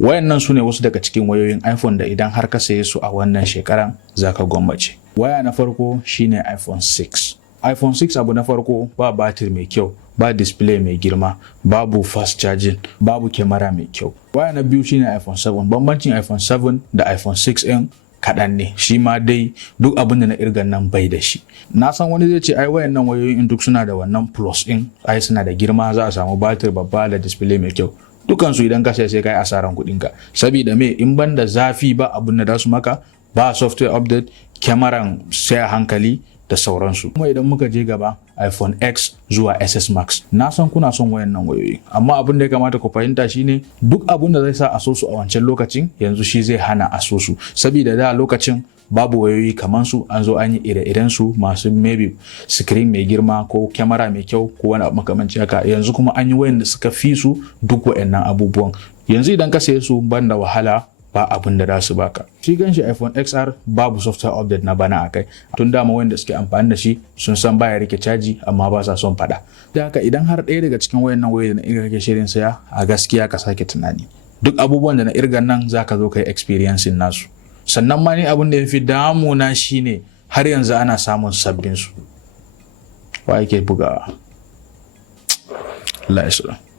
Wayannan su ne wasu daga cikin wayoyin iPhone da idan har ka saye su a wannan shekaran zaka gwammace. Waya na farko shine iPhone 6. iPhone 6 abu na farko ba batir mai kyau, ba display mai girma, babu fast charging, babu kyamara mai kyau. Waya na biyu shine iPhone 7. Bambancin iPhone 7 da iPhone 6 ɗin kaɗan ne, shi ma dai duk abin da na irgan nan bai da shi. Na san wani zai ce ai wayannan wayoyin duk suna da wannan plus ɗin, ai suna da girma, za a samu batir babba da display mai kyau. Dukansu idan ka sai kai asaran kuɗinka. Saboda me, in ban da zafi ba abin da za su maka, ba software update, kyamaran sai a hankali da sauransu. Kuma idan muka je gaba iPhone X zuwa SS Max, na san kuna son wayannan wayoyi, amma abin da ya kamata ku fahimta shine duk abin da zai sa a so su a wancan lokacin yanzu shi zai hana a so su. Saboda da lokacin babu wayoyi kaman su, an zo an yi ire-iren su masu maybe screen mai girma ko kyamara mai kyau ko wani abu makamanci haka. Yanzu kuma an yi wayanda suka fi su duk wayannan abubuwan. Yanzu idan ka saye su banda wahala ba abin da za su baka. Shi ganshi iPhone XR babu software update na bana akai. Tun dama wanda suke amfani da shi sun san baya rike caji amma ba sa son fada. Da haka idan har ɗaya daga cikin wayannan wayoyi da na irga kake shirin saya, a gaskiya ka sake tunani. Duk abubuwan da na irgan nan zaka zo kai experiencing nasu. Sannan ma ni abin da yafi damuna shine har yanzu ana samun sabbin su. Wa yake bugawa? Allah ya